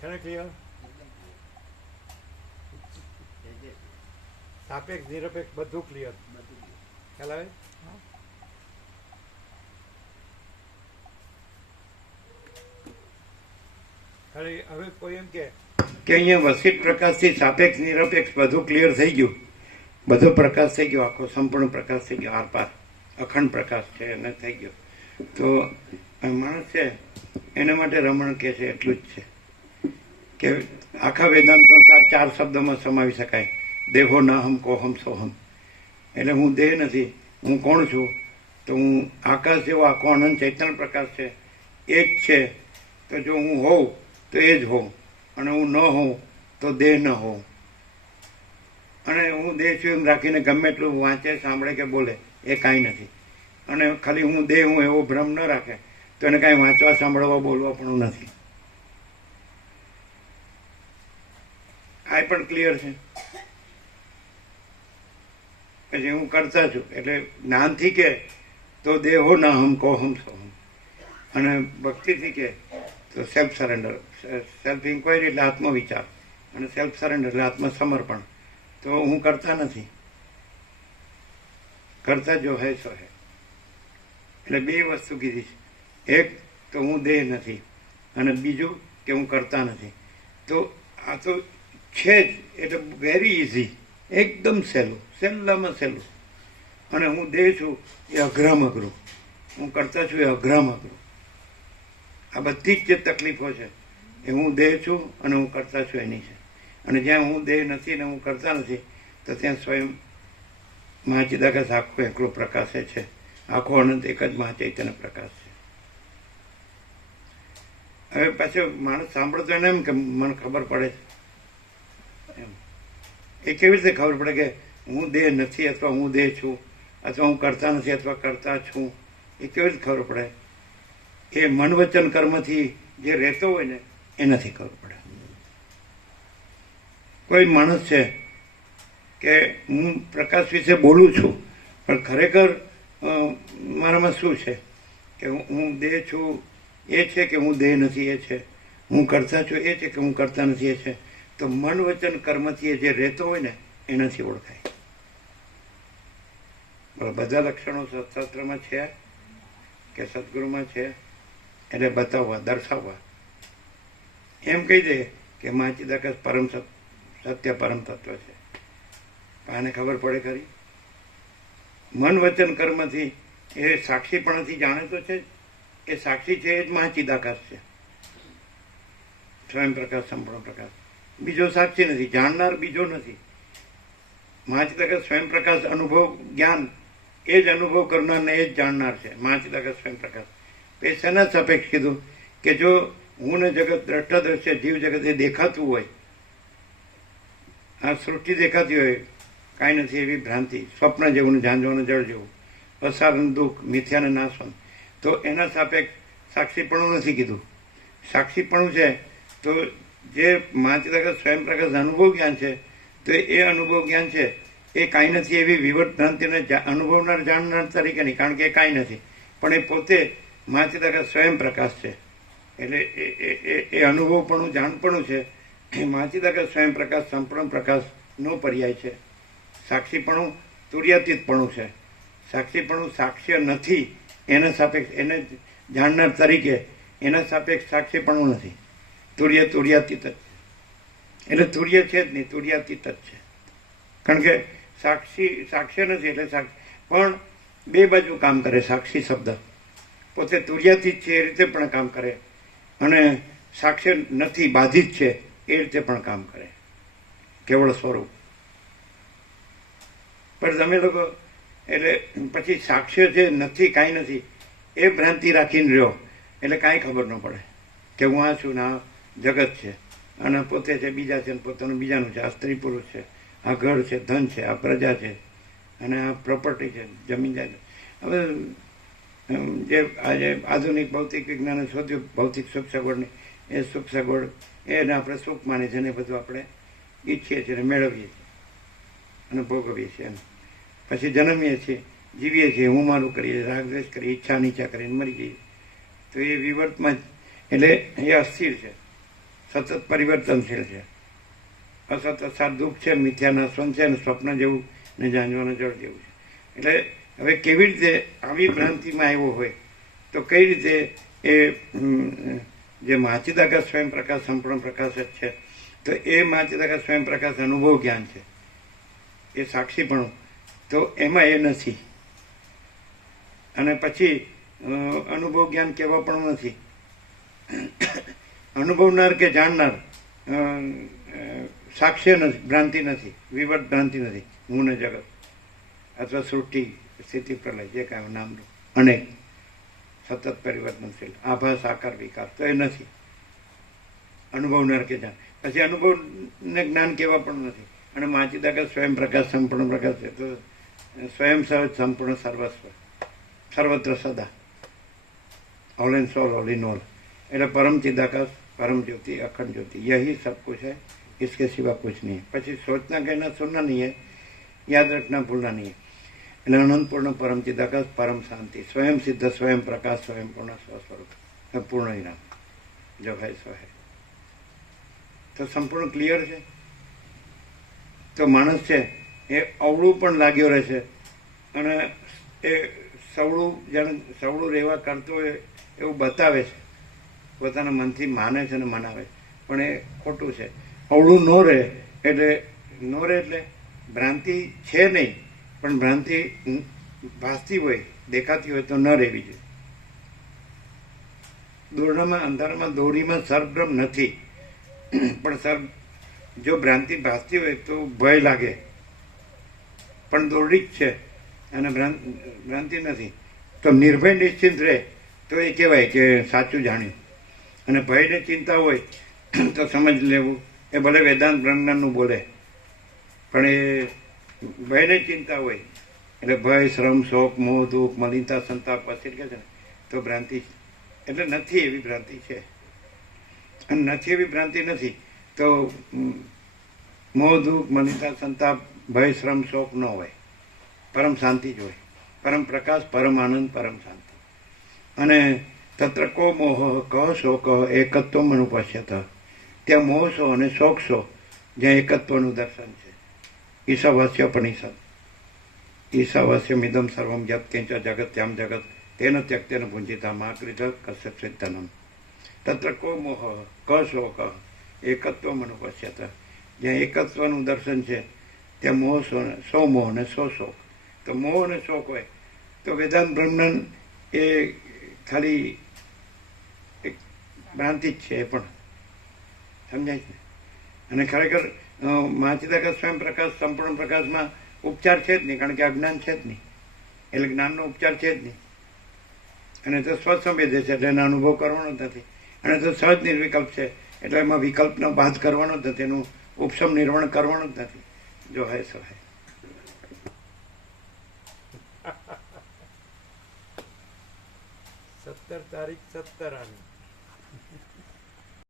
છે ક્લિયર સાપેક્ષ, નિરપેક્ષ, બધું ક્લિયર ખ્યાલ આવે? ખાલી હવે કોઈ એમ કે કે અહીંયા વસિત પ્રકાશથી સાપેક્ષ, નિરપેક્ષ બધું ક્લિયર થઈ ગયું. બધો પ્રકાશ થઈ ગયો, આખો સંપૂર્ણ પ્રકાશ થઈ ગયો, આરપાર. અખંડ પ્રકાશ છે એને થઈ ગયો. તો માણસ છે, એના માટે રમણ કે છે, એટલું જ છે. કે આખા વેદાંત અનુસાર ચાર શબ્દમાં સમાવી શકાય. દેહો ન હમ કોહમ, સોહમ. એટલે હું દેહ નથી, હું કોણ છું? તો હું આકાશ જેવો આખો અનંત ચૈતન્ય પ્રકાશ છે, એ જ છે. તો જો હું હોઉં, તો એ જ હોઉં. અને હું ન હોઉં, તો દેહ ન હોઉં. અને હું દેહ છું એમ રાખીને ગમે એટલું વાંચે, સાંભળે કે બોલે, એ કાંઈ નથી. અને ખાલી હું દેહ હું એવો ભ્રમ ન રાખે, તો એને કાંઈ વાંચવા, સાંભળવા, બોલવા પણ નથી. આ પણ ક્લિયર છે. પછી હું કરતા છું. એટલે જ્ઞાનથી કે તો દેહો ના હમ કહો હમ, સો હમ. અને ભક્તિથી કે તો સેલ્ફ સરેન્ડર સેલ્ફ ઇન્ક્વાયરી એટલે આત્મવિચાર. અને સેલ્ફ સરેન્ડર એટલે આત્મસમર્પણ. તો હું કરતા નથી. કરતા જો હે, સો હે. એટલે બે વસ્તુ કીધી છે. એક તો હું દેહ નથી. અને બીજું કે હું કરતા નથી. તો આ તો છે જ એટલે વેરી ઇઝી એકદમ સહેલું. સહેલામાં સહેલું. અને હું દેહ છું એ અઘરામ અઘરું. હું કરતા છું એ અઘરામ અઘરું. આ બધી જ જે તકલીફો છે, એ હું દેહ છું અને હું કરતા છું એની છે. અને જ્યાં હું દેહ નથી ને હું કરતા નથી, તો ત્યાં સ્વયં મહાચિદાકાશ આખો એકલો પ્રકાશે છે. આખો અનંત એક જ મહાચૈતન્ય પ્રકાશ છે. હવે પાછો માણસ સાંભળતો એને એમ કે મને ખબર પડે છે. એ કેવી રીતે ખબર પડે કે હું દેહ નથી અથવા હું દેહ છું અથવા હું કરતા નથી અથવા કરતા છું? એ કેવી રીતે ખબર પડે? એ મન વચન કર્મથી જે રહેતો હોય ને, એ નથી ખબર પડે. કોઈ માણસ છે કે હું પ્રકાશ વિશે બોલું છું, પણ ખરેખર મારામાં શું છે? કે હું દેહ છું, એ છે કે હું દેહ નથી, એ છે. હું કરતા છું, એ છે કે હું કરતા નથી, એ છે. તો મન વચન કર્મથી જે રહેતો હોય ને એ નથી ઓળખાય બધા લક્ષણો સત્શાસ્ત્રમાં છે કે સદગુરુમાં છે એટલે બતાવવા, દર્શાવવા. એમ કહી દે કે માચિદાકાશ પરમ સત- સત્ય પરમ તત્વ છે. આને ખબર પડે ખરી? મન વચન કર્મથી એ સાક્ષીપણાથી જાણે તો છે એ સાક્ષી છે એ જ મહાચિદાકાશ છે. સ્વયં પ્રકાશ સંપૂર્ણ પ્રકાશ. બીજો સાક્ષી નથી, જાણનાર બીજો નથી. મહાચિદાકાશ સ્વયં પ્રકાશ અનુભવ જ્ઞાન એ જ અનુભવ કરનારને એ જ જાણનાર છે મહાચિદાકાશ સ્વયં પ્રકાશ એ શેના સાપેક્ષ કીધું કે જો હું ને જગત દ્રષ્ટા દ્રશ્ય જીવ જગત એ દેખાતું હોય, આ સૃષ્ટિ દેખાતી હોય, કાંઈ નથી એવી ભ્રાંતિ, સ્વપ્ન જેવું ને ઝાંઝવાનું જળ જેવું અસારનું દુઃખ મિથ્યાને નાશવન તો એના સાપેક્ષ સાક્ષીપણું નથી કીધું. સાક્ષીપણું છે તો જે માચિદાકાશ સ્વયં પ્રકાશ અનુભવ જ્ઞાન છે, તો એ અનુભવ જ્ઞાન છે, એ કાંઈ નથી એવી વિવટ ભ્રાંતિને અનુભવનાર જાણનાર તરીકે નહીં, કારણ કે એ કાંઈ નથી. પણ એ પોતે માચિદાકાશ સ્વયં પ્રકાશ છે. એટલે એ એ અનુભવપણું, જાણપણું છે, એ માચિદાકાશ સ્વયં પ્રકાશ સંપૂર્ણ પ્રકાશનો પર્યાય છે. સાક્ષીપણું તુર્યાતીતપણું છે. સાક્ષીપણું સાક્ષ્ય નથી, એના સાપેક્ષ, એને જાણનાર તરીકે એના સાપેક્ષ સાક્ષીપણું નથી. તુર્ય તુર્યાતીત જ છે. એટલે તુર્ય છે જ નહીં તુર્યાતીત જ છે. કારણ કે સાક્ષી સાક્ષ્ય નથી એટલે સાક્ષી, પણ બે બાજુ કામ કરે, સાક્ષી શબ્દ. પોતે તુર્યાતીત છે એ રીતે પણ કામ કરે. અને સાક્ષ્ય નથી બાધિત છે એ રીતે પણ કામ કરે. કેવળ સ્વરૂપ. પણ તમે લોકો, એટલે પછી સાક્ષ્ય જે નથી, કાંઈ નથી, એ ભ્રાંતિ રાખીને રહ્યો. એટલે કાંઈ ખબર ન પડે કે હું આ છું ને જગત છે. અને પોતે છે, બીજા છે, પોતાનું બીજાનું છે. આ સ્ત્રી પુરુષ છે, આ ઘર છે, ધન છે, આ પ્રજા છે, અને આ પ્રોપર્ટી છે, જમીન જાય હવે જે આજે આધુનિક ભૌતિક વિજ્ઞાને શોધ્યું, ભૌતિક સુખ સગવડની એ સુખ સગવડ એને આપણે સુખ માની છે ને બધું આપણે ઈચ્છીએ છીએ મેળવીએ છીએ. અને ભોગવીએ છીએ એમ. પછી જન્મીએ છીએ, જીવીએ છીએ, હું મારું કરીએ રાગદ્વેષ કરીએ ઈચ્છા નીચા કરીને મરી જઈએ. તો એ વિવર્તમાં એટલે એ અસ્થિર છે. સતત પરિવર્તનશીલ છે. અસત અસાર દુઃખ છે મિથ્યાના સ્વન છે અને સ્વપ્ન જેવું ને જાંજવાના જળ જેવું છે. એટલે હવે કેવી રીતે આવી ભ્રાંતિમાં આવ્યો હોય, તો કઈ રીતે એ જે માચિદાકા સ્વયં પ્રકાશ, સંપૂર્ણ પ્રકાશ જ છે, તો એ માચિદાકા સ્વયં પ્રકાશ અનુભવ જ્ઞાન છે. એ સાક્ષીપણું. તો એમાં એ નથી. અને પછી અનુભવ જ્ઞાન કહેવા પણ નથી. અનુભવનાર કે જાણનાર સાક્ષ્ય નથી, ભ્રાંતિ નથી વિવર્ત ભ્રાંતિ નથી હું ને જગત અથવા સૃષ્ટિ સ્થિતિ પ્રલય, જે કાંઈ નામનું. અનેક સતત પરિવર્તનશીલ આભાસ આકાર વિકાર, તો એ નથી. અનુભવનાર કે જાણ. પછી અનુભવને જ્ઞાન કહેવા પણ નથી. અને માચી દાખલ સ્વયં પ્રકાશ, સંપૂર્ણ પ્રકાશ છે તો સ્વયં સહજ સંપૂર્ણ સર્વસ્વ, સર્વત્ર સદા. All and soul all in all એટલે પરમ ચિદાકાશ परम ज्योति अखंड ज्योति यही सब कुछ है इसके सिवा कुछ नहीं है પછી सोचना कहना सुनना नहीं है याद रखना भूलना नहीं है એટલે અનંતપૂર્ણ પરમ ચિદાકાશ પરમ શાંતિ સ્વયં સિદ્ધ સ્વયં પ્રકાશ સ્વયં પૂર્ણ સ્વસ્વરૂપ એ પૂર્ણ વિરામ જો હૈ સો હૈ તો સંપૂર્ણ ક્લિયર છે તો માણસ છે એ અવળું પણ લાગ્યો રહે છે અને એ સવળું જાણે સવળું રહેવા કરતો હોય એવું બતાવે છે પોતાના મનથી માને છે અને મનાવે પણ એ ખોટું છે. અવળું ન રહે એટલે ન રહે એટલે ભ્રાંતિ છે નહીં, પણ ભ્રાંતિ ભાસતી હોય, દેખાતી હોય તો ન રહેવી જોઈએ. દોરડામાં અંધારામાં, દોરીમાં સર્વબ્રહ્મ નથી. પણ સર્વ જો ભ્રાંતિ ભાસતી હોય તો ભય લાગે. પણ દોરડી જ છે અને ભ્રાંતિ નથી. તો નિર્ભય નિશ્ચિંત રહે. તો એ કહેવાય કે સાચું જાણ્યું. અને ભયને ચિંતા હોય, તો સમજ લેવું. એ ભલે વેદાંત બ્રહ્મજ્ઞાનનું બોલે, પણ એ ભયને ચિંતા હોય, એટલે ભય, શ્રમ, શોક, મોહ, દુઃખ, મલિનતા, સંતાપ પછી કહે છે ને, તો ભ્રાંતિ. એટલે નથી એવી ભ્રાંતિ છે. અને નથી એવી ભ્રાંતિ નથી, તો મોહ, દુઃખ, મલિનતા, સંતાપ, ભય, શ્રમ, શોક ન હોય. પરમ શાંતિ જ હોય. પરમ પ્રકાશ, પરમ આનંદ, પરમ શાંતિ. અને તત્ર કો મોહ ક શોક એકત્વમ અનુપશ્યત ત્યાં મોહ શો અને શોક શો જ્યાં એકત્વનું દર્શન છે ઈશાવાસ્ય પણ ઈશાવાસ્યમ ઇદમ સર્વમ જત કિંચ જગત ત્યામ જગત તેન ત્યક્તેન પુંજિતા માકૃત કશ્યપ સિદ્ધનમ તત્ર કો મોહ ક શોક એકત્વમ અનુપશ્યત જ્યાં એકત્વનું દર્શન છે ત્યાં મોહ સો સો મોહ ને સો શોક તો મોહ અને શોક હોય તો વેદાંત બ્રહ્મન એ ખાલી ભ્રાંતિ જ છે એ પણ. સમજાય છે? અને ખરેખર મહાચિદાકા સ્વયં પ્રકાશ સંપૂર્ણ પ્રકાશમાં ઉપચાર છે જ નહીં, કારણ કે અજ્ઞાન છે જ નહીં. એટલે જ્ઞાનનો ઉપચાર છે જ નહીં. અને તો સ્વસંવેદે છે, એટલે એનો અનુભવ કરવાનો જ નથી. અને તો સહજ નિર્વિકલ્પ છે, એટલે એમાં વિકલ્પનો બાદ કરવાનો જ નથી, એનું ઉપશમ નિર્વણ કરવાનું જ નથી. જો હે સો હે. સત્તર તારીખ સત્તર આની.